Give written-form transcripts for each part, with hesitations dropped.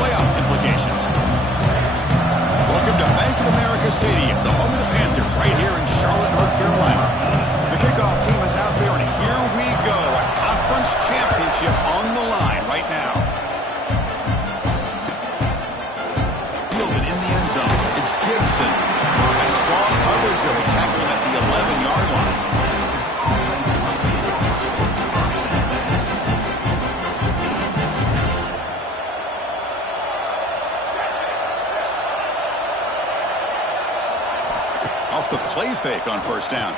playoff implications. Welcome to Bank of America Stadium, the home of the Panthers, right here in Charlotte, North Carolina. The kickoff team is out there, and here we go. A conference championship on the line right now. Fielded in the end zone. It's Gibson. And strong coverage there. They tackle him at the 11-yard line. Off the play fake on first down.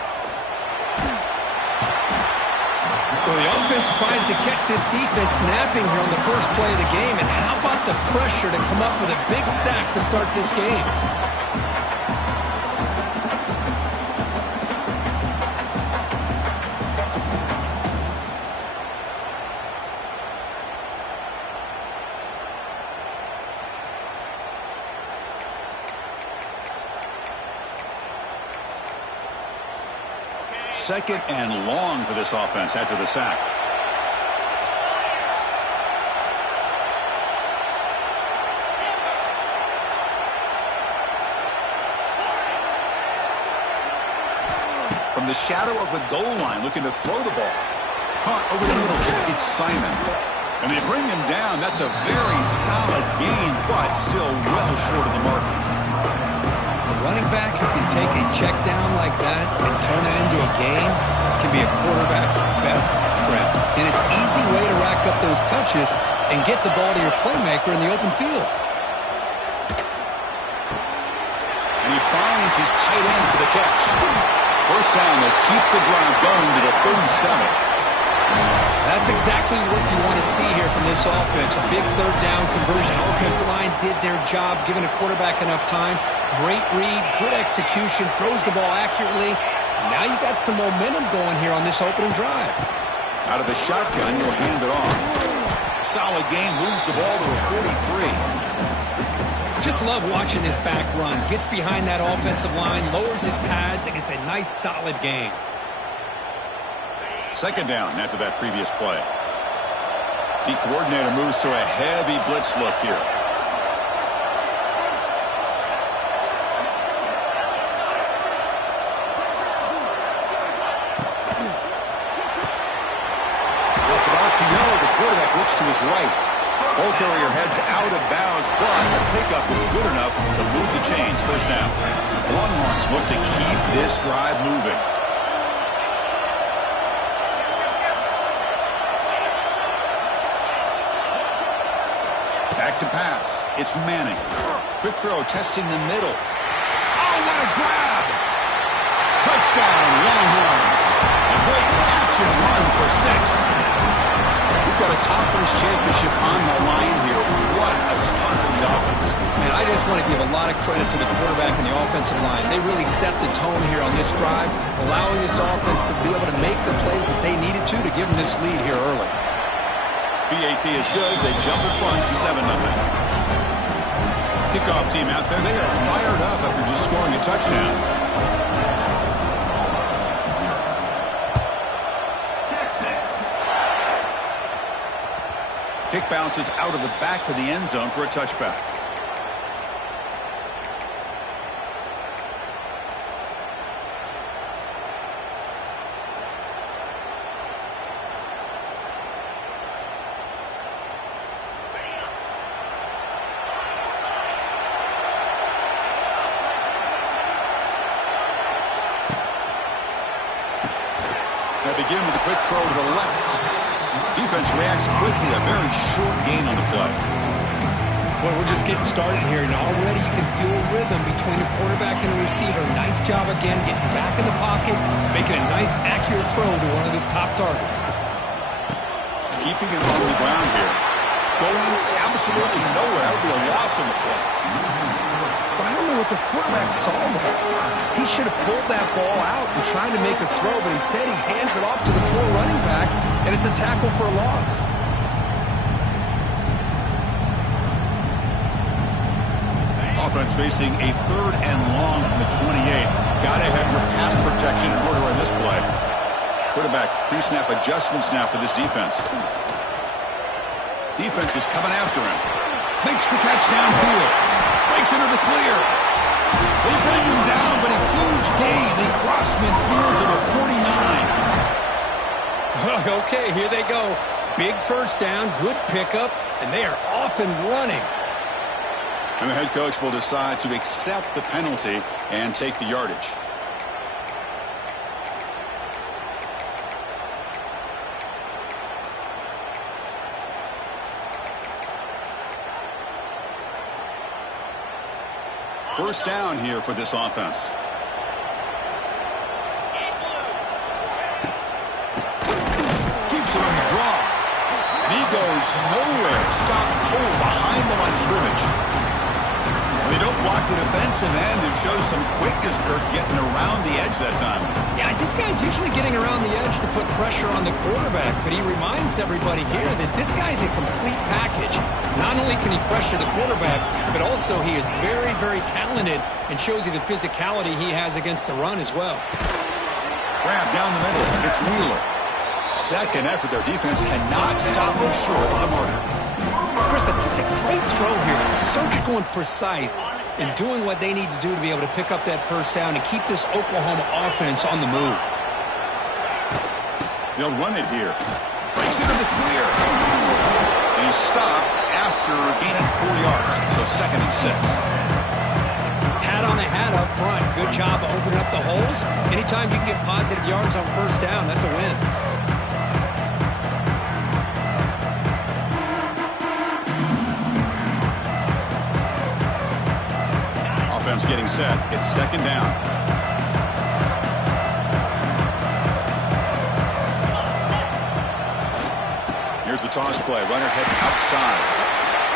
Well, the offense tries to catch this defense napping here on the first play of the game. And how about the pressure to come up with a big sack to start this game? Second and long for this offense after the sack. From the shadow of the goal line, looking to throw the ball. Caught over the middle here. It's Simon. And they bring him down. That's a very solid gain, but still well short of the mark. Running back who can take a check down like that and turn it into a gain can be a quarterback's best friend. And it's an easy way to rack up those touches and get the ball to your playmaker in the open field. And he finds his tight end for the catch. First down, they'll keep the drive going to the 37. That's exactly what you want to see here from this offense. A big third down conversion. Offensive line did their job, giving a quarterback enough time. Great read, good execution, throws the ball accurately. Now you got some momentum going here on this opening drive. Out of the shotgun, he'll hand it off. Solid game, moves the ball to a 43. Just love watching this back run. Gets behind that offensive line, lowers his pads, and gets a nice solid gain. Second down after that previous play. The coordinator moves to a heavy blitz look here. Off the back to Yellow, the quarterback looks to his right. Ball carrier heads out of bounds, but the pickup is good enough to move the chains. First down. Longhorns look to keep this drive moving. Back to pass. It's Manning. Quick throw, testing the middle. Oh, what a grab! Touchdown, Longhorns. A great catch and run for 6. We've got a conference championship on the line here. What a start for the offense. Man, I just want to give a lot of credit to the quarterback and the offensive line. They really set the tone here on this drive, allowing this offense to be able to make the plays that they needed to give them this lead here early. BAT is good. They jump in front 7-0. Kickoff team out there. They are fired up after just scoring a touchdown. Kick bounces out of the back of the end zone for a touchback. Begin with a quick throw to the left. Defense reacts quickly. A very short gain on the play. Well, we're just getting started here, and already you can feel a rhythm between the quarterback and the receiver. Nice job again getting back in the pocket, making a nice, accurate throw to one of his top targets. Keeping it on the ground here. Going absolutely nowhere. That would be a loss on the play. Well, I don't know what the quarterback saw there. He should have pulled that ball out and tried to make a throw, but instead he hands it off to the poor running back, and it's a tackle for a loss. Offense facing a third and long from the 28. Got to have your pass protection in order in this play. Quarterback pre-snap adjustments now for this defense. Defense is coming after him. Makes the catch downfield. Breaks into the clear. They bring him down, but a huge gain. They cross midfield to the 49. Okay, here they go. Big first down, good pickup, and they are off and running. And the head coach will decide to accept the penalty and take the yardage. First down here for this offense. Keeps it on the draw. And he goes nowhere. Stop cold behind the line of scrimmage. They don't block the defensive end. It shows some quickness, Kirk, getting around the edge that time. Yeah, this guy's usually getting around the edge to put pressure on the quarterback, but he reminds everybody here that this guy's a complete package. Not only can he pressure the quarterback, but also he is very, very talented and shows you the physicality he has against the run as well. Grab down the middle. It's Wheeler. Second effort. Their defense cannot stop him short of the marker. Chris, just a great throw here. Surgical and precise in doing what they need to do to be able to pick up that first down and keep this Oklahoma offense on the move. They'll run it here. Breaks into the clear. And he's stopped after gaining 4 yards. So second and 6. Hat on a hat up front. Good job of opening up the holes. Anytime you can get positive yards on first down, that's a win. Offense getting set. It's second down. Here's the toss play. Runner heads outside.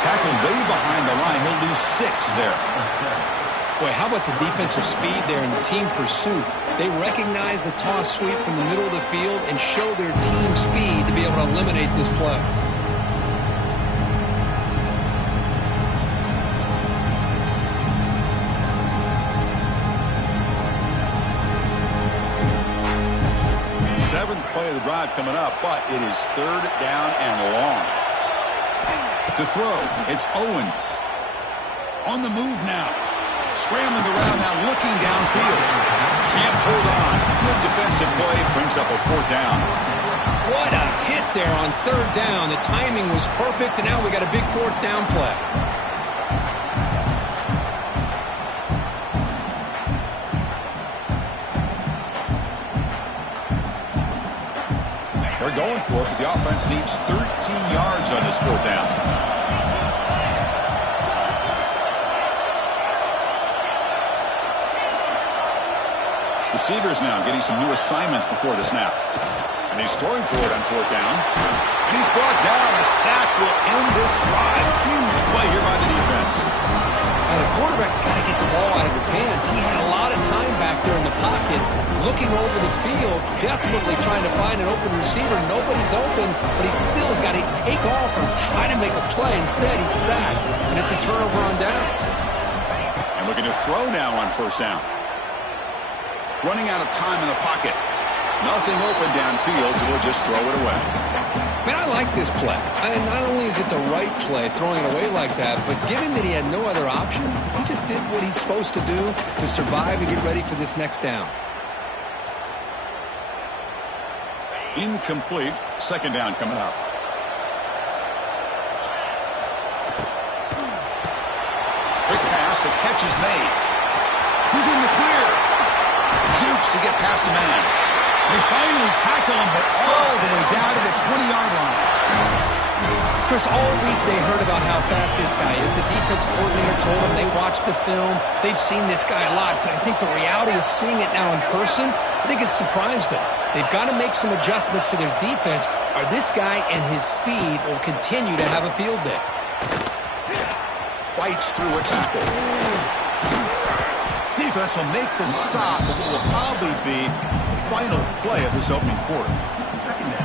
Tackled way behind the line. He'll lose 6 there. Boy, how about the defensive speed there in the team pursuit? They recognize the toss sweep from the middle of the field and show their team speed to be able to eliminate this play. Seventh play of the drive coming up, but it is third down and long. To throw, it's Owens. On the move now. Scrambling around now, looking downfield. Can't hold on. Good defensive play, brings up a fourth down. What a hit there on third down. The timing was perfect, and now we got a big fourth down play. They're going for it, but the offense needs 13 yards on this fourth down. Receivers now getting some new assignments before the snap. And he's throwing for it on fourth down. And he's brought down. A sack will end this drive. Huge play here by the defense. Now the quarterback's got to get the ball out of his hands. He had a lot of time back there in the pocket, looking over the field, desperately trying to find an open receiver. Nobody's open, but he still has got to take off and try to make a play. Instead, he's sacked, and it's a turnover on downs. And looking to throw now on first down. Running out of time in the pocket. Nothing open downfield, so we'll just throw it away. Man, I like this play. Not only is it the right play, throwing it away like that, but given that he had no other option, he just did what he's supposed to do to survive and get ready for this next down. Incomplete. Second down coming up. Quick pass. The catch is made. Who's in the clear? Jukes to get past a man. They finally tackle him, but all the way down to the 20-yard line. Chris, all week they heard about how fast this guy is. The defense coordinator told them they watched the film. They've seen this guy a lot, but I think the reality of seeing it now in person, I think it's surprised them. They've got to make some adjustments to their defense, or this guy and his speed will continue to have a field day. Fights through a tackle. Defense will make the stop, but what will probably be the final play of this opening quarter. Second down.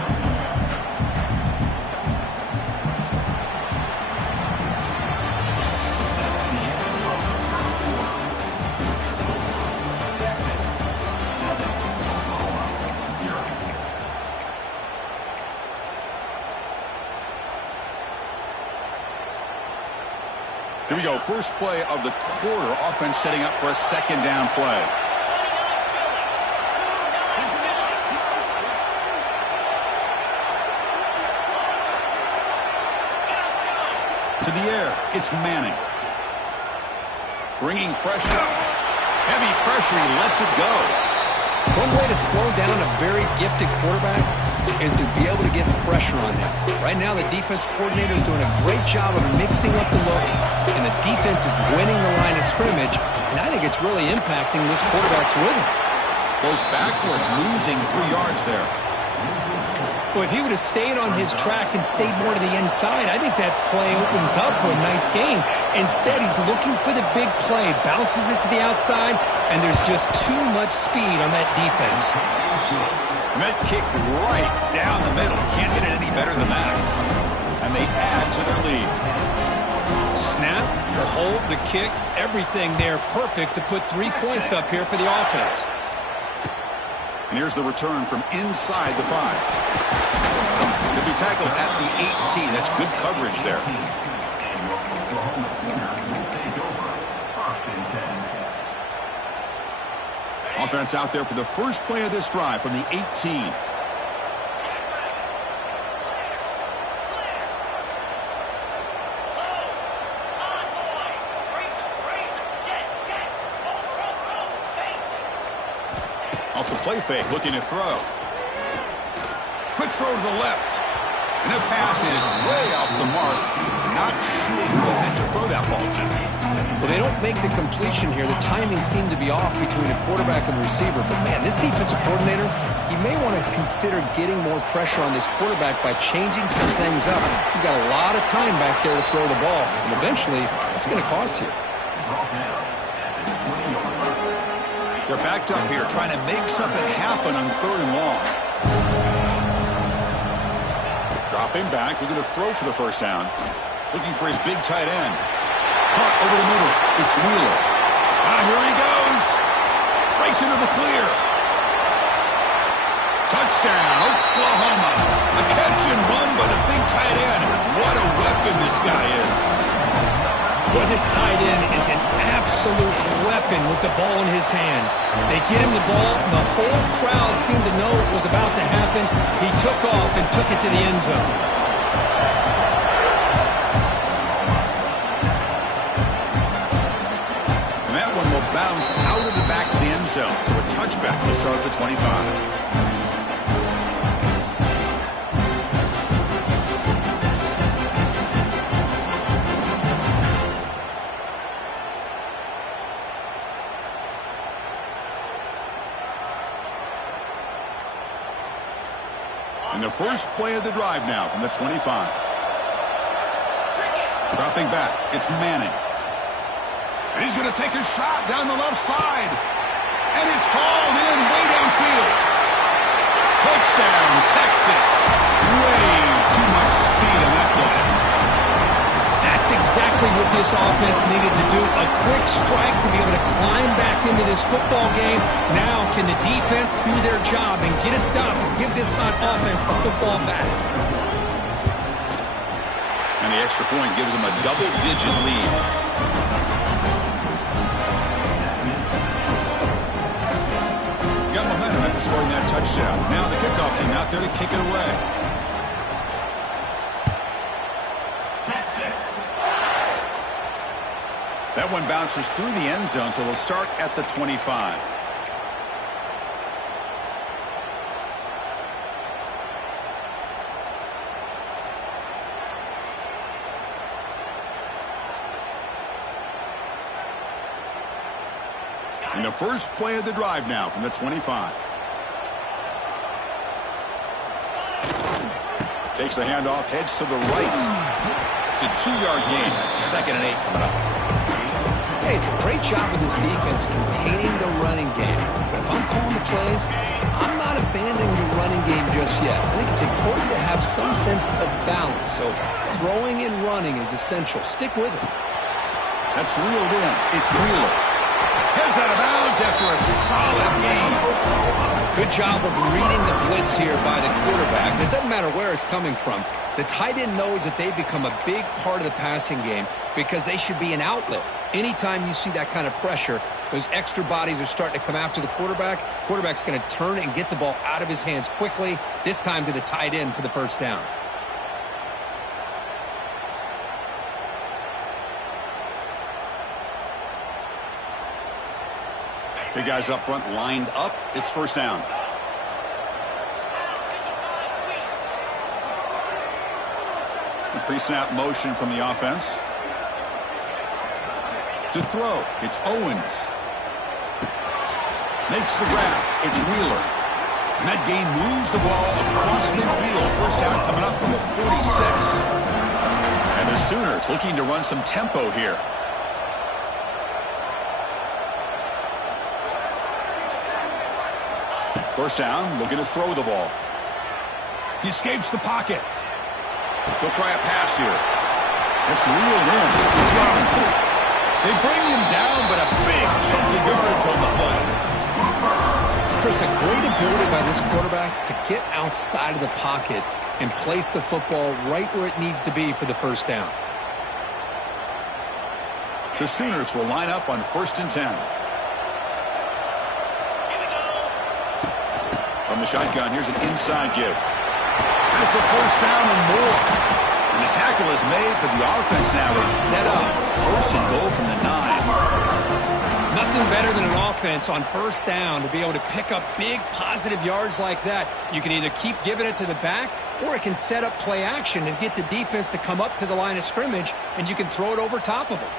we go. First play of the quarter. Offense setting up for a second down play. To the air, it's Manning. Bringing pressure. Heavy pressure, he lets it go. One way to slow down a very gifted quarterback is to be able to get pressure on him. Right now, the defense coordinator is doing a great job of mixing up the looks, and the defense is winning the line of scrimmage, and I think it's really impacting this quarterback's rhythm. Goes backwards, losing 3 yards there. Well, if he would have stayed on his track and stayed more to the inside, I think that play opens up for a nice gain. Instead, he's looking for the big play, bounces it to the outside, and there's just too much speed on that defense. Met kick right down the middle. Can't hit it any better than that. And they add to their lead. Snap, the hold, the kick, everything there perfect to put 3 points up here for the offense. And here's the return from inside the 5. Could be tackled at the 18. That's good coverage there. Offense out there for the first play of this drive from the 18. Off the play fake, looking to throw. Quick throw to the left. And the pass is way off the mark. Not sure who they meant to throw that ball to. Well, they don't make the completion here. The timing seemed to be off between the quarterback and the receiver. But, man, this defensive coordinator, he may want to consider getting more pressure on this quarterback by changing some things up. You've got a lot of time back there to throw the ball. And eventually, it's going to cost you. They're backed up here, trying to make something happen on 3rd and long. Dropping back, looking to throw for the first down. Looking for his big tight end. Caught over the middle. It's Wheeler. Here he goes. Breaks into the clear. Touchdown, Oklahoma. A catch and run by the big tight end. What a weapon this guy is. Well, this tight end is an absolute weapon with the ball in his hands. They get him the ball, and the whole crowd seemed to know it was about to happen. He took off and took it to the end zone. And that one will bounce out of the back of the end zone. So a touchback to start at the 25. And the first play of the drive now from the 25. Dropping back, it's Manning. And he's going to take a shot down the left side. And it's hauled in way downfield. Touchdown, Texas. Way too much speed on that play. That's exactly what this offense needed to do. A quick strike to be able to climb back into this football game. Now can the defense do their job and get a stop and give this hot offense the football back? And the extra point gives them a double-digit lead. Got momentum after scoring that touchdown. Now the kickoff team out there to kick it away. That one bounces through the end zone, so they'll start at the 25. And the first play of the drive now from the 25. Takes the handoff, heads to the right. It's a 2-yard gain. 2nd and 8 coming up. Hey, it's a great job of this defense containing the running game. But if I'm calling the plays, I'm not abandoning the running game just yet. I think it's important to have some sense of balance. So throwing and running is essential. Stick with it. That's reeled in. It's Wheeler. Heads out of bounds after a solid game. Good job of reading the blitz here by the quarterback. It doesn't matter where it's coming from. The tight end knows that they've become a big part of the passing game because they should be an outlet. Anytime you see that kind of pressure, those extra bodies are starting to come after the quarterback. Quarterback's going to turn and get the ball out of his hands quickly, this time to the tight end for the first down. Big guys up front lined up. It's first down. The pre-snap motion from the offense. To throw, it's Owens. Makes the grab, it's Wheeler. And that gain moves the ball across midfield. First down coming up from the 46. And the Sooners looking to run some tempo here. First down, looking to throw the ball. He escapes the pocket. He'll try a pass here. It's reeled in. It's Robinson. They bring him down, but a big chunk of yardage on the play. Chris, a great ability by this quarterback to get outside of the pocket and place the football right where it needs to be for the first down. The Sooners will line up on 1st and 10. From the shotgun, here's an inside give. Has the first down and more. And the tackle is made, but the offense now is set up. 1st and goal from the 9. Nothing better than an offense on first down to be able to pick up big positive yards like that. You can either keep giving it to the back, or it can set up play action and get the defense to come up to the line of scrimmage, and you can throw it over top of them.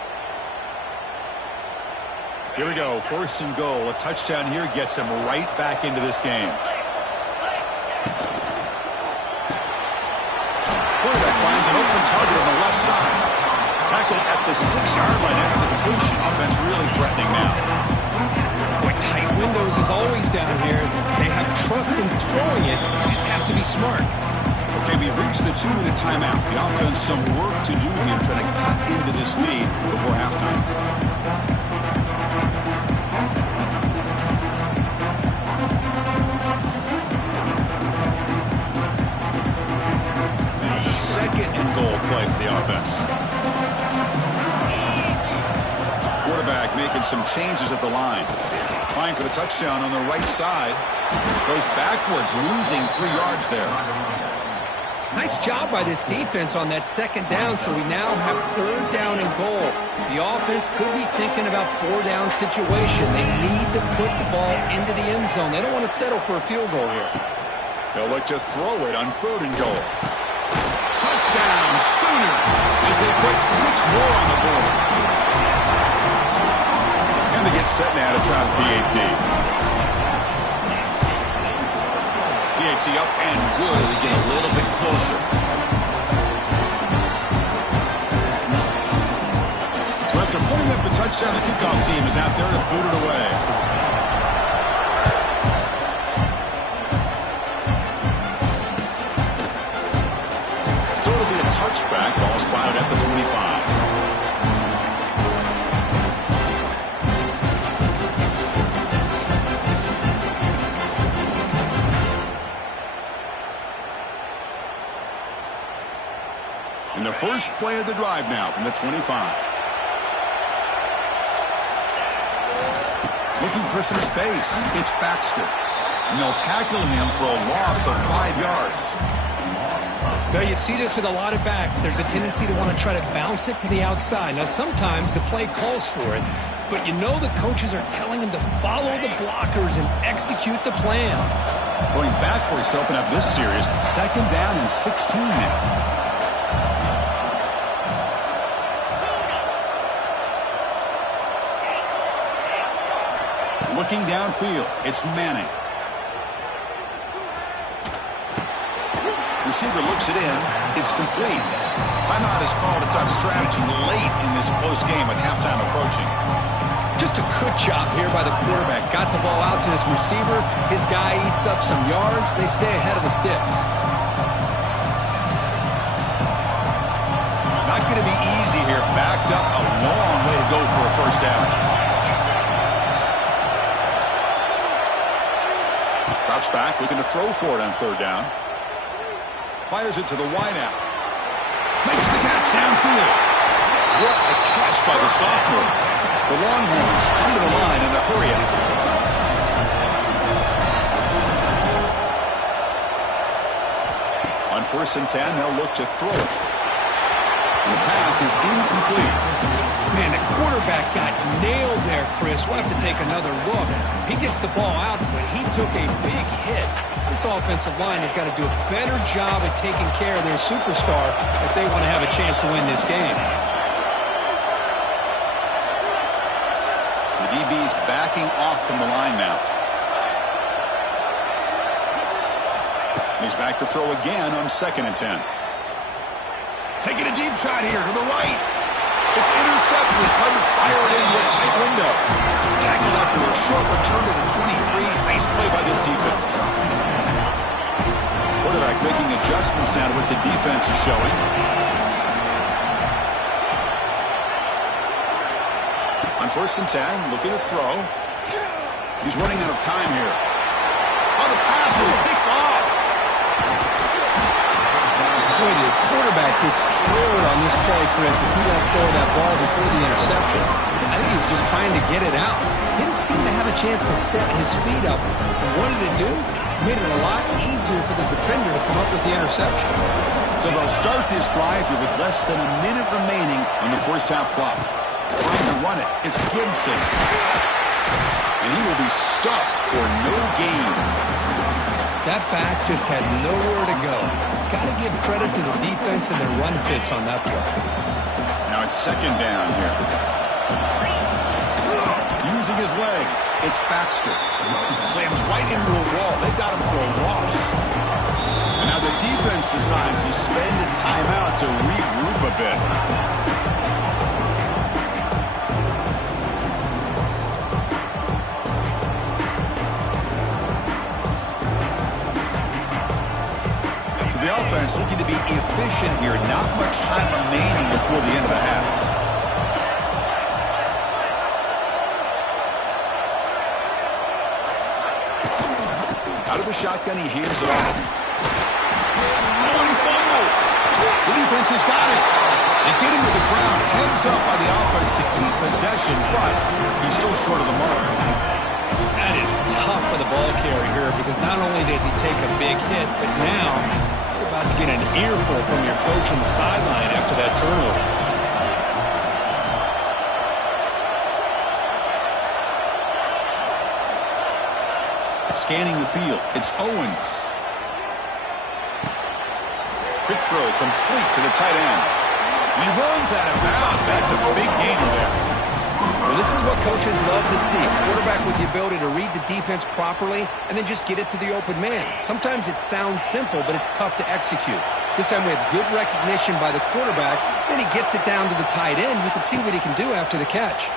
Here we go, 1st and goal. A touchdown here gets them right back into this game. Quarterback finds an open target on the left side. Tackled at the 6-yard line after the completion. Offense really threatening now. Boy, tight windows is always down here. They have trust in throwing it. You just have to be smart. Okay, we reached the 2-minute timeout. The offense some work to do here, trying to cut into this lead before halftime. It's a 2nd and goal play for the offense. Quarterback making some changes at the line. Trying for the touchdown on the right side. Goes backwards, losing 3 yards there. Nice job by this defense on that 2nd down, so we now have 3rd down and goal. The offense could be thinking about 4-down situation. They need to put the ball into the end zone. They don't want to settle for a field goal here. They'll look to throw it on 3rd and goal. Touchdown, Sooners, as they put 6 more on the board. And they get set now to try the PAT. PAT up and good. They get a little bit closer. So after putting up the touchdown, the kickoff team is out there to boot it away. So it'll be a touchback, ball spotted at the 25. And the first play of the drive now from the 25. Looking for some space. It's Baxter. And they'll tackle him for a loss of 5 yards. Now, you see this with a lot of backs. There's a tendency to want to try to bounce it to the outside. Now, sometimes the play calls for it, but you know the coaches are telling him to follow the blockers and execute the plan. Going backwards to open up this series, 2nd down and 16 now. Looking downfield, it's Manning. Receiver looks it in. It's complete. Timeout is called to talk strategy late in this close game with halftime approaching. Just a good job here by the quarterback. Got the ball out to his receiver. His guy eats up some yards. They stay ahead of the sticks. Not going to be easy here. Backed up, a long way to go for a first down. Drops back, looking to throw for it on third down. Fires it to the wideout. Makes the catch downfield. What a catch by the sophomore. The Longhorns come to the line in the hurry up. On 1st and 10, they'll look to throw it. And the pass is incomplete. Man, the quarterback got nailed there, Chris. We'll have to take another look. He gets the ball out, but he took a big hit. This offensive line has got to do a better job at taking care of their superstar if they want to have a chance to win this game. The DB's backing off from the line now. He's back to throw again on 2nd and 10. Taking a deep shot here to the right. It's intercepted. Trying to fire it into a tight window. Tackled after a short return to the 23. Nice play by this defense. Quarterback making adjustments now to what the defense is showing. On 1st and 10, looking to throw. He's running out of time here. Oh, the pass is picked off. Boy, the quarterback gets drilled on this play, Chris, as he lets go of that ball before the interception. I think he was just trying to get it out. Didn't seem to have a chance to set his feet up. And what did it do? Made it a lot easier for the defender to come up with the interception. So they'll start this drive here with less than a minute remaining on the first half clock. Trying to run it. It's Gibson. And he will be stuffed for no gain. That back just had nowhere to go. Got to give credit to the defense and their run fits on that play. Now it's 2nd down here. Using his legs, it's Baxter. Slams right into a wall. They've got him for a loss. And now the defense decides to spend a timeout to regroup a bit. The offense looking to be efficient here. Not much time remaining before the end of the half. Out of the shotgun, he hands it off. Oh, and he fumbles. The defense has got it. They get him to the ground. Heads up by the offense to keep possession, but he's still short of the mark. That is tough for the ball carrier here because not only does he take a big hit, but now you're about to get an earful from your coach on the sideline after that turnover. Scanning the field, it's Owens. Quick throw, complete to the tight end. And he runs out of bounds. That's a big gainer there. Well, this is what coaches love to see. A quarterback with the ability to read the defense properly and then just get it to the open man. Sometimes it sounds simple, but it's tough to execute. This time we have good recognition by the quarterback. Then he gets it down to the tight end. You can see what he can do after the catch.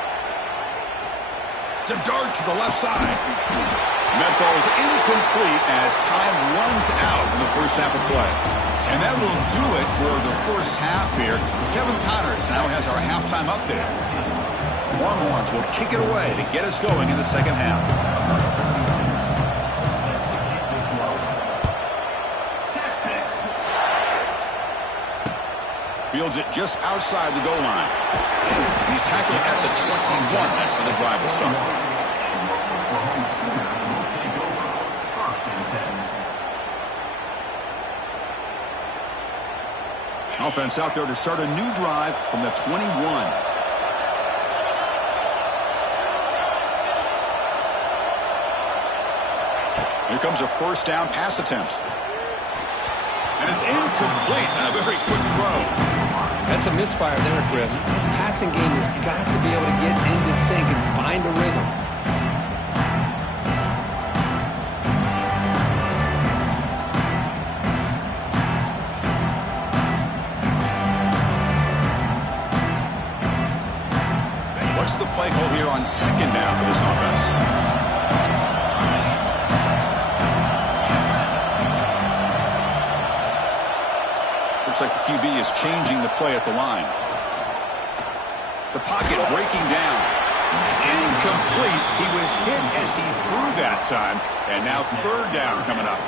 To dart to the left side. And that falls incomplete as time runs out in the first half of play. And that will do it for the first half here. Kevin Connors now has our halftime update. Longhorns will kick it away to get us going in the second half. Fields it just outside the goal line. He's tackled at the 21. That's where the drive will start. Offense out there to start a new drive from the 21. Here comes a first down pass attempt. And it's incomplete and a very quick throw. That's a misfire there, Chris. This passing game has got to be able to get into sync and find a rhythm. What's the play call here on second down for this offense? Looks like the QB is changing the play at the line. The pocket breaking down. It's incomplete. He was hit as he threw that time. And now third down coming up.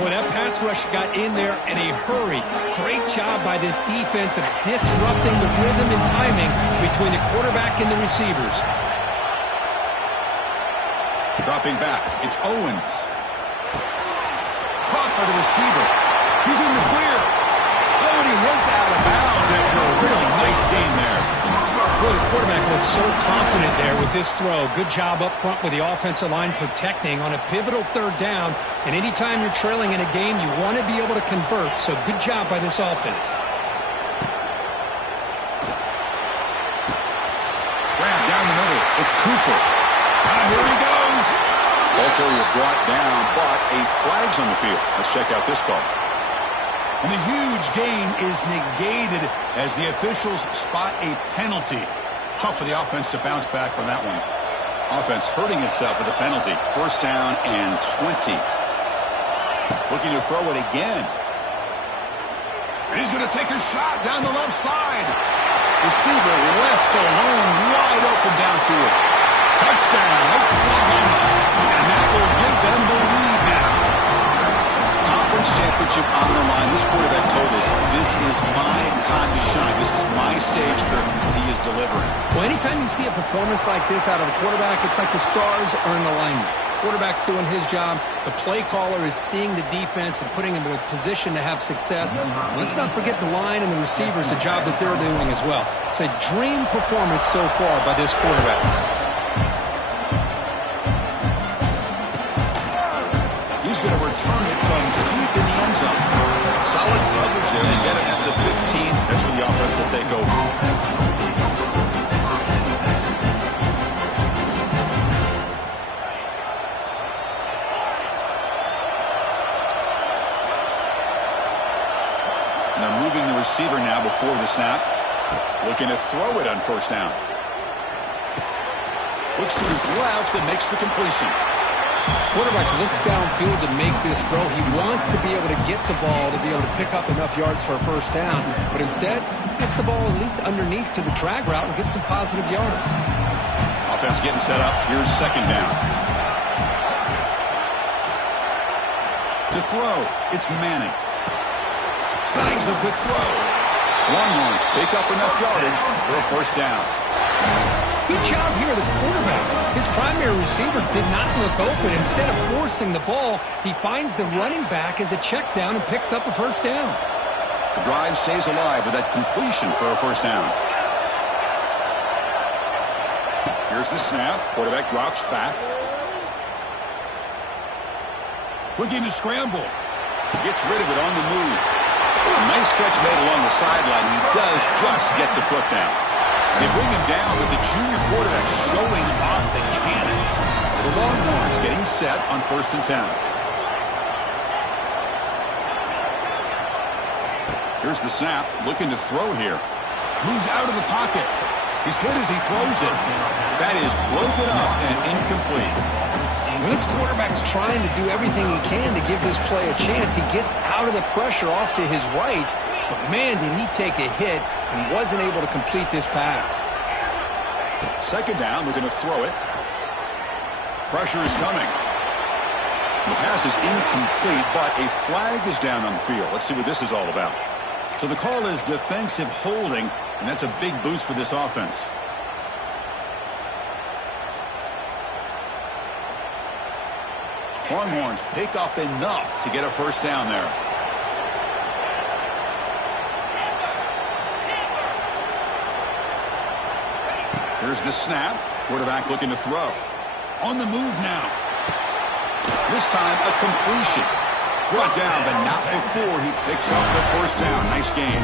Well, that pass rush got in there in a hurry. Great job by this defense of disrupting the rhythm and timing between the quarterback and the receivers. Dropping back, it's Owens. Caught by the receiver. He's in the clear. Oh, and he heads out of bounds after a really nice game there. Well, the quarterback looks so confident there with this throw. Good job up front with the offensive line protecting on a pivotal third down. And anytime you're trailing in a game, you want to be able to convert. So good job by this offense. Grab down the middle. It's Cooper. Here he goes. Ball carrier brought down, but a flag's on the field. Let's check out this call. And the huge gain is negated as the officials spot a penalty. Tough for the offense to bounce back from that one. Offense hurting itself with a penalty. First down and 20. Looking to throw it again. And he's going to take a shot down the left side. Receiver left alone, wide open downfield. Touchdown, Oklahoma. And that will give them the lead now. Conference championship on the line. This quarterback told us, this is my time to shine. This is my stage, Kirk, and he is delivering. Well, anytime you see a performance like this out of a quarterback, it's like the stars are in alignment. Quarterback's doing his job. The play caller is seeing the defense and putting him in a position to have success. And let's not forget the line and the receivers, the job that they're doing as well. It's a dream performance so far by this quarterback. He's going to return it from deep in the end zone. Solid coverage there. They get it at the 15. That's where the offense will take over. And they're moving the receiver now before the snap. Looking to throw it on first down. Looks to his left and makes the completion. Quarterback looks downfield to make this throw. He wants to be able to get the ball to be able to pick up enough yards for a first down. But instead, gets the ball at least underneath to the drag route and gets some positive yards. Offense getting set up. Here's second down. To throw, it's Manning. Snags the quick throw. Longhorns pick up enough yardage for a first down. Good job here, the quarterback. His primary receiver did not look open. Instead of forcing the ball, he finds the running back as a check down and picks up a first down. The drive stays alive with that completion for a first down. Here's the snap. Quarterback drops back. Looking to scramble. Gets rid of it on the move. Oh, nice catch made along the sideline. He does just get the foot down. They bring him down with the junior quarterback showing off the cannon. The Longhorns getting set on 1st and 10. Here's the snap. Looking to throw here. Moves out of the pocket. He's hit as he throws it. That is broken up and incomplete. Well, this quarterback's trying to do everything he can to give this play a chance. He gets out of the pressure off to his right. But, man, did he take a hit and wasn't able to complete this pass. Second down, we're going to throw it. Pressure is coming. The pass is incomplete, but a flag is down on the field. Let's see what this is all about. So the call is defensive holding, and that's a big boost for this offense. Longhorns pick up enough to get a first down there. Here's the snap. Quarterback looking to throw. On the move now. This time a completion. Brought down, but not before he picks up the first down. Nice game.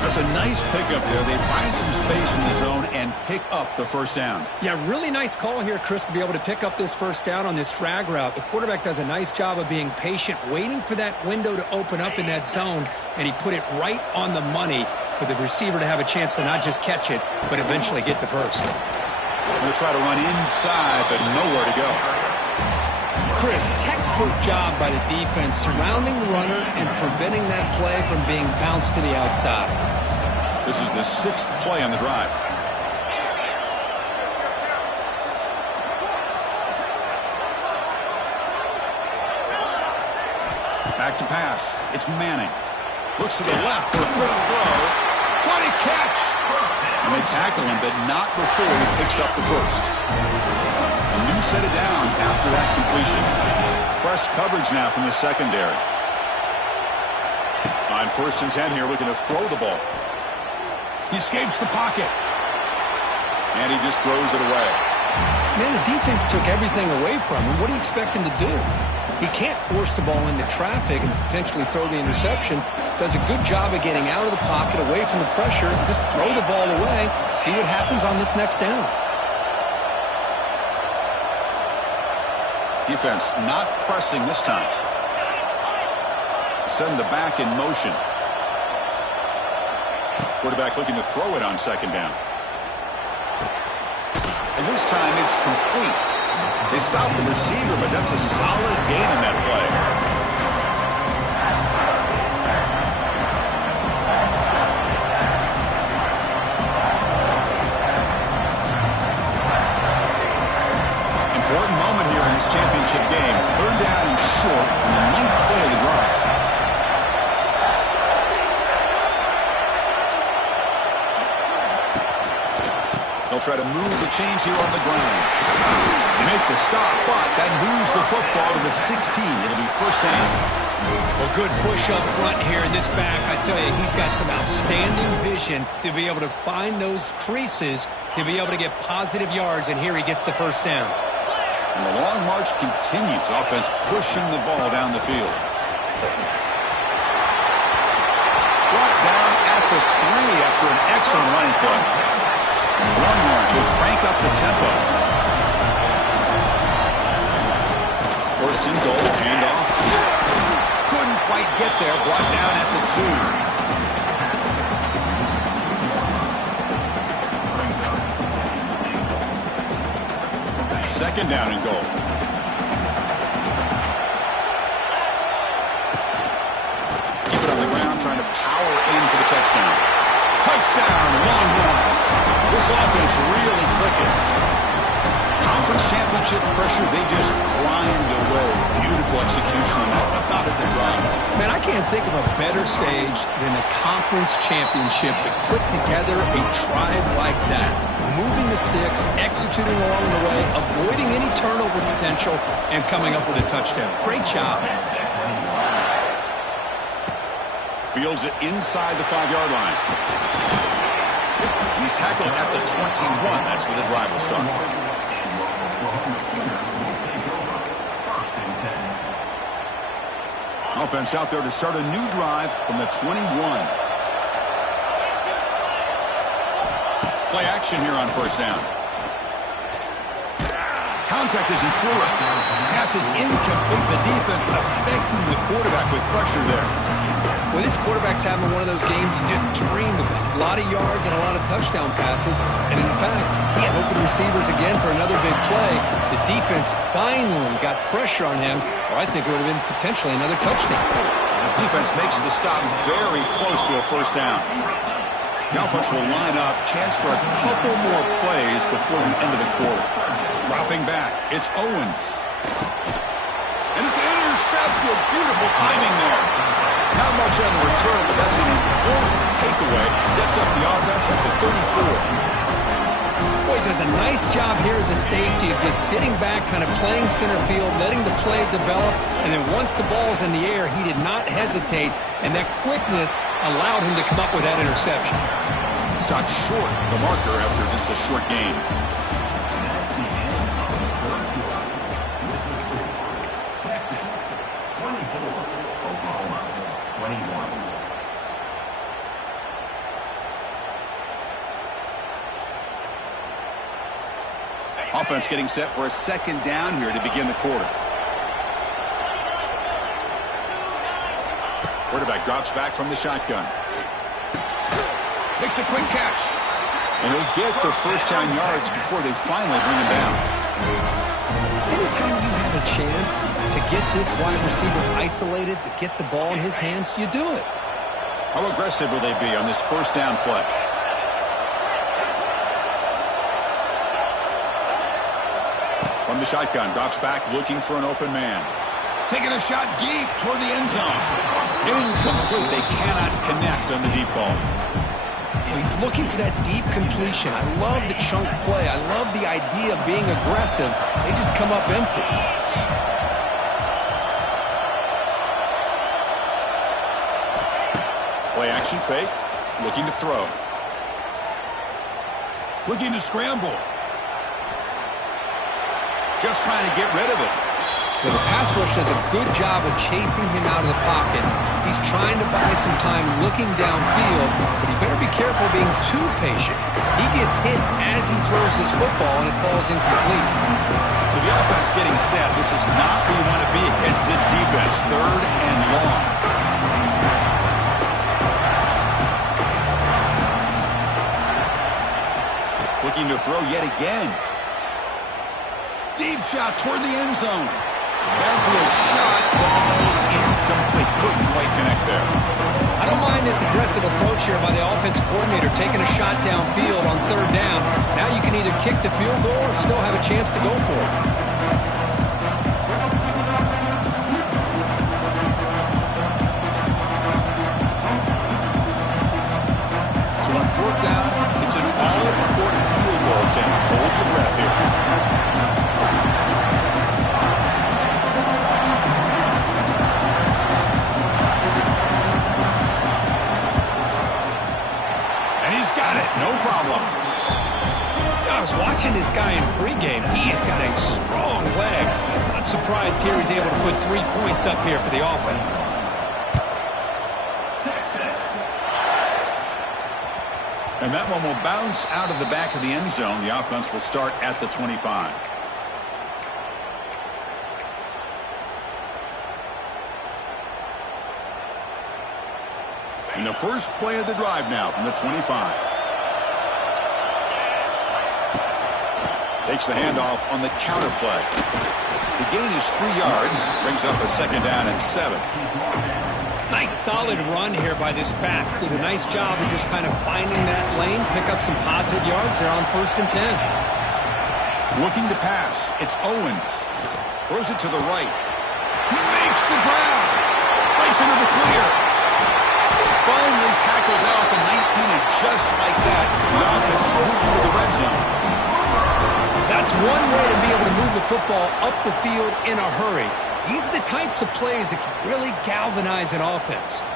That's a nice pickup there. They find some space in the zone and pick up the first down. Yeah, really nice call here, Chris, to be able to pick up this first down on this drag route. The quarterback does a nice job of being patient, waiting for that window to open up in that zone, and he put it right on the money for the receiver to have a chance to not just catch it, but eventually get the first. Going to try to run inside, but nowhere to go. Chris, textbook job by the defense surrounding the runner and preventing that play from being bounced to the outside. This is the 6th play on the drive. Back to pass. It's Manning. Looks to the left for a quick throw. What a catch! And they tackle him, but not before he picks up the first. A new set of downs after that completion. Press coverage now from the secondary. On 1st and 10 here, looking to throw the ball. He escapes the pocket. And he just throws it away. Man, the defense took everything away from him. What do you expect him to do? He can't force the ball into traffic and potentially throw the interception. Does a good job of getting out of the pocket, away from the pressure, and just throw the ball away. See what happens on this next down. Defense not pressing this time. Send the back in motion. Quarterback looking to throw it on 2nd down. And this time it's complete. They stop the receiver, but that's a solid gain on that play. Important moment here in this championship game. 3rd down and short on the 9th play of the drive. They'll try to move the chains here on the ground. They make the stop, but that moves the football to the 16. It'll be 1st down. Well, good push up front here in this back. I tell you, he's got some outstanding vision to be able to find those creases, to be able to get positive yards, and here he gets the 1st down. And the long march continues. Offense pushing the ball down the field. Brought down at the 3 after an excellent running play. Longhorns will crank up the tempo. 1st and goal, handoff. Couldn't quite get there, brought down at the 2. 2nd down and goal. Keep it on the ground, trying to power in for the touchdown. Touchdown, Longhorns. This offense really clicking. Conference championship pressure, they just grind away. Beautiful execution on that methodical drive. Man, I can't think of a better stage than a conference championship to put together a drive like that. Moving the sticks, executing along the way, avoiding any turnover potential, and coming up with a touchdown. Great job. Fields it inside the 5-yard line. And he's tackled at the 21. That's where the drive will start. Offense out there to start a new drive from the 21. Play action here on 1st down. Contact as he threw it. Pass is incomplete. The defense affecting the quarterback with pressure there. Well, this quarterback's having one of those games you just dream about. A lot of yards and a lot of touchdown passes. And in fact, he had open receivers again for another big play. The defense finally got pressure on him, or I think it would have been potentially another touchdown. The defense makes the stop very close to a 1st down. The offense will line up, chance for a couple more plays before the end of the quarter. Dropping back, it's Owens. And it's intercepted. Beautiful timing there. Not much on the return, but that's an important takeaway. Sets up the offense at the 34. Boy, he does a nice job here as a safety of just sitting back, kind of playing center field, letting the play develop, and then once the ball's in the air, he did not hesitate, and that quickness allowed him to come up with that interception. Stopped short the marker after just a short game. Offense getting set for a 2nd down here to begin the quarter. Quarterback drops back from the shotgun. Makes a quick catch. And he'll get the 1st down yards before they finally bring him down. Anytime you have a chance to get this wide receiver isolated, to get the ball in his hands, you do it. How aggressive will they be on this 1st down play? From the shotgun, drops back looking for an open man. Taking a shot deep toward the end zone. Incomplete. They cannot connect on the deep ball. He's looking for that deep completion. I love the chunk play. I love the idea of being aggressive. They just come up empty. Play action fake. Looking to throw. Looking to scramble. Just trying to get rid of it. Well, the pass rush does a good job of chasing him out of the pocket. He's trying to buy some time looking downfield, but he better be careful being too patient. He gets hit as he throws this football, and it falls incomplete. So the offense getting set. This is not where you want to be against this defense. 3rd and long. Looking to throw yet again. Deep shot toward the end zone. Downfield shot falls incomplete. Couldn't quite connect there. I don't mind this aggressive approach here by the offensive coordinator, taking a shot downfield on 3rd down. Now you can either kick the field goal or still have a chance to go for it. So on 4th down, it's an all-important field goal. Sam, hold your breath here. No problem. I was watching this guy in pregame. He has got a strong leg. Not surprised here he's able to put 3 points up here for the offense. And that one will bounce out of the back of the end zone. The offense will start at the 25. And the first play of the drive now from the 25. Takes the handoff on the counter play. The gain is 3 yards. Brings up a 2nd down and 7. Nice solid run here by this back. Did a nice job of just kind of finding that lane, pick up some positive yards there on 1st and 10. Looking to pass. It's Owens. Throws it to the right. He makes the grab. Breaks into the clear. Finally tackled out the 19, and just like that, the offense is moving into the red zone. That's one way to be able to move the football up the field in a hurry. These are the types of plays that can really galvanize an offense.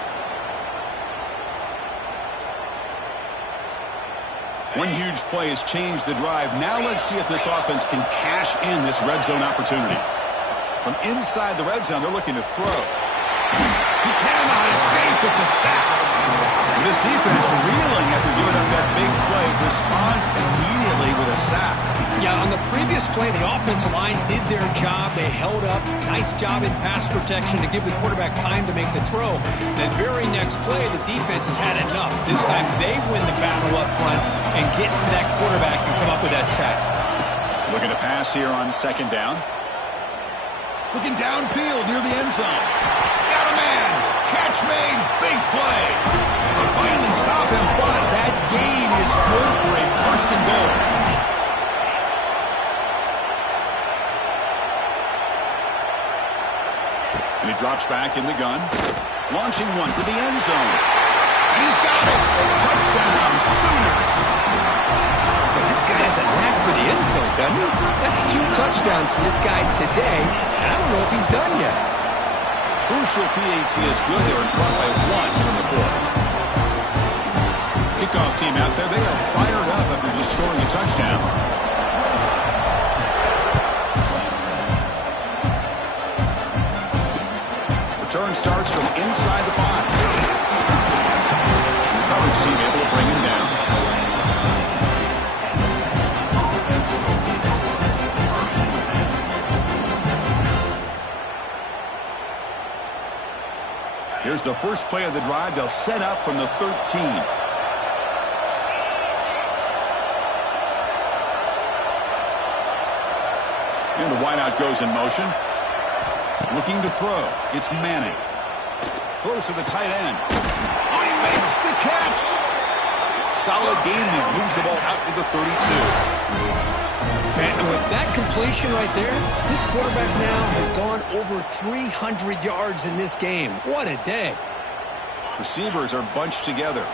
One huge play has changed the drive. Now let's see if this offense can cash in this red zone opportunity. From inside the red zone, they're looking to throw. He cannot escape. It's a sack. This defense reeling after giving up that big play. Responds immediately with a sack. Yeah, on the previous play, the offensive line did their job. They held up. Nice job in pass protection to give the quarterback time to make the throw. The very next play, the defense has had enough. This time, they win the battle up front and get to that quarterback and come up with that sack. Looking to pass here on 2nd down. Looking downfield near the end zone. Got a man. Catch made. Big play. They finally stop him, but that gain is good for a 1st and goal. And he drops back in the gun. Launching one to the end zone. And he's got it. Touchdown, Sooners. Well, this guy has a knack for the end zone, doesn't he? That's 2 touchdowns for this guy today. And I don't know if he's done yet. Crucial PAT is good. They're in front by 1 in the 4th. Kickoff team out there. They are fired up after just scoring a touchdown. Return starts from inside the 5. The coverage team able to bring him down. Here's the first play of the drive. They'll set up from the 13. And the wideout goes in motion. Looking to throw. It's Manning. Throws to the tight end. Oh, he makes the catch. Solid gain there. Moves the ball out to the 32. And with that completion right there, this quarterback now has gone run over 300 yards in this game. What a day. Receivers are bunched together.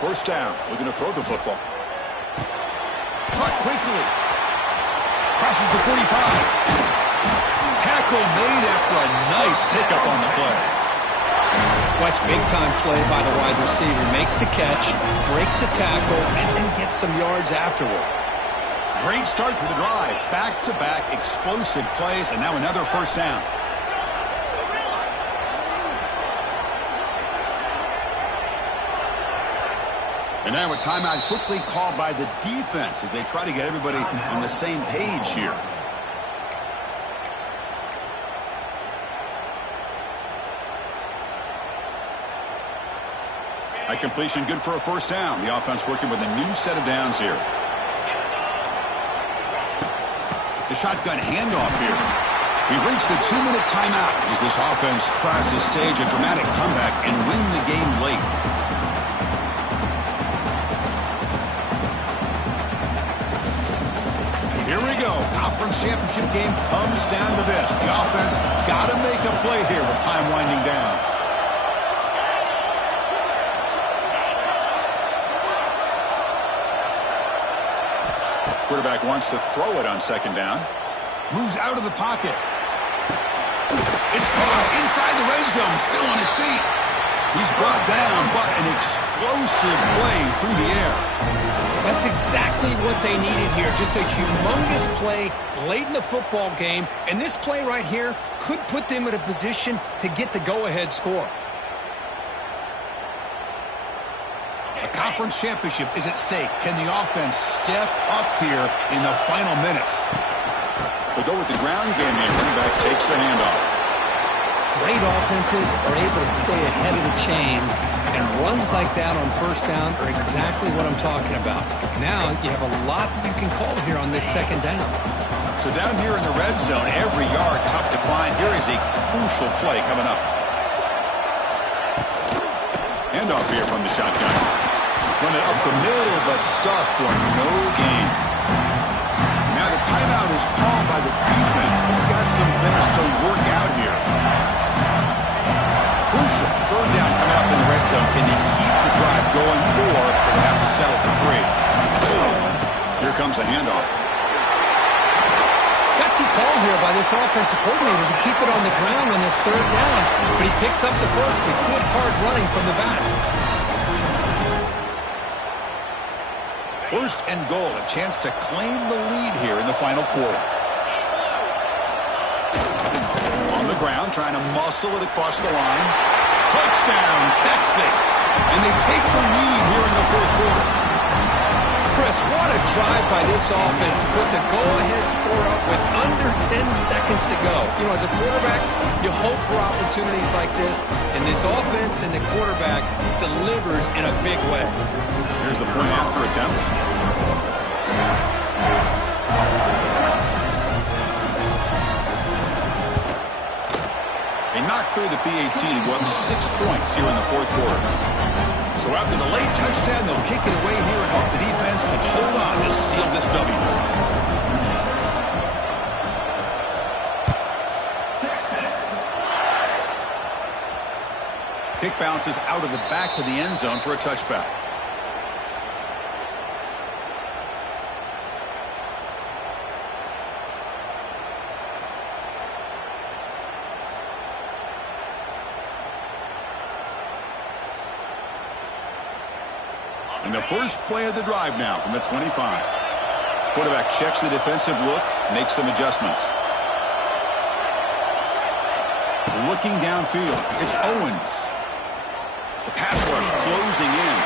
First down. Looking to throw the football. Caught quickly. Crosses the 45. Tackle made after a nice pickup on the play. Watch big-time play by the wide receiver. Makes the catch, breaks the tackle, and then gets some yards afterward. Great start to the drive. Back-to-back explosive plays, and now another first down. And now a timeout quickly called by the defense as they try to get everybody on the same page here. A completion good for a first down. The offense working with a new set of downs here. The shotgun handoff here. We've reached the 2-minute timeout as this offense tries to stage a dramatic comeback and win the game late. Here we go. Conference championship game comes down to this. The offense got to make a play here with time winding down. Quarterback wants to throw it on second down. Moves out of the pocket. It's caught inside the red zone. Still on his feet. He's brought down, but an explosive play through the air. That's exactly what they needed here. Just a humongous play late in the football game. And this play right here could put them in a position to get the go-ahead score. A conference championship is at stake. Can the offense step up here in the final minutes? They go with the ground game here. Running back takes the handoff. Great offenses are able to stay ahead of the chains, and runs like that on first down are exactly what I'm talking about. Now you have a lot that you can call here on this second down. So down here in the red zone, every yard tough to find. Here is a crucial play coming up. Handoff here from the shotgun. Run it up the middle, but stuff for no gain. Now the timeout is called by the defense. We've got some things to work out here. Crucial. Third down coming up in the red zone. Can they keep the drive going, or will they have to settle for 3? Here comes a handoff. Gutsy call here by this offensive coordinator to keep it on the ground on this third down. But he picks up the first with good hard running from the back. First and goal, a chance to claim the lead here in the final quarter. On the ground, trying to muscle it across the line. Touchdown, Texas! And they take the lead here in the fourth quarter. Chris, what a drive by this offense to put the go-ahead score up with under 10 seconds to go. You know, as a quarterback, you hope for opportunities like this, and this offense and the quarterback delivers in a big way. Here's the point after attempt. They knock through the PAT to go up 6 points here in the fourth quarter. So after the late touchdown, they'll kick it away here and hope the defense can hold on to seal this W. Kick bounces out of the back of the end zone for a touchback. And the first play of the drive now from the 25. Quarterback checks the defensive look, makes some adjustments. Looking downfield, it's Owens. The pass rush closing in.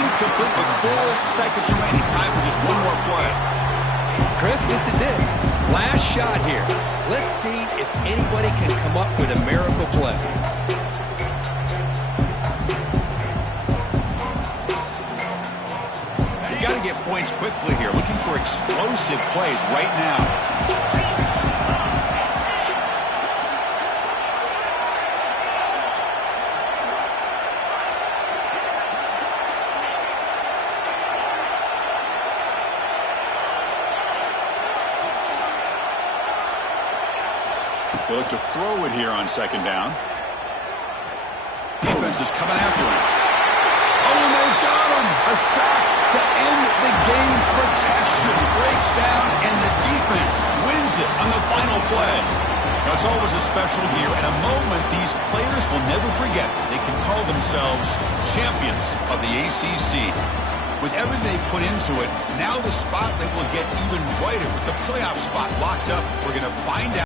Incomplete with 4 seconds remaining. Time for just one more play. Chris, this is it. Last shot here. Let's see if anybody can come up with a miracle play. You got to get points quickly here, looking for explosive plays right now. They look to throw it here on second down. Defense is coming after him. Oh, and they've got him. A sack to end the game. Protection breaks down, and the defense wins it on the final play. Now, it's always a special here, and a moment these players will never forget. They can call themselves champions of the ACC. With everything they put into it, now the spotlight will get even brighter with the playoff spot locked up. We're going to find out.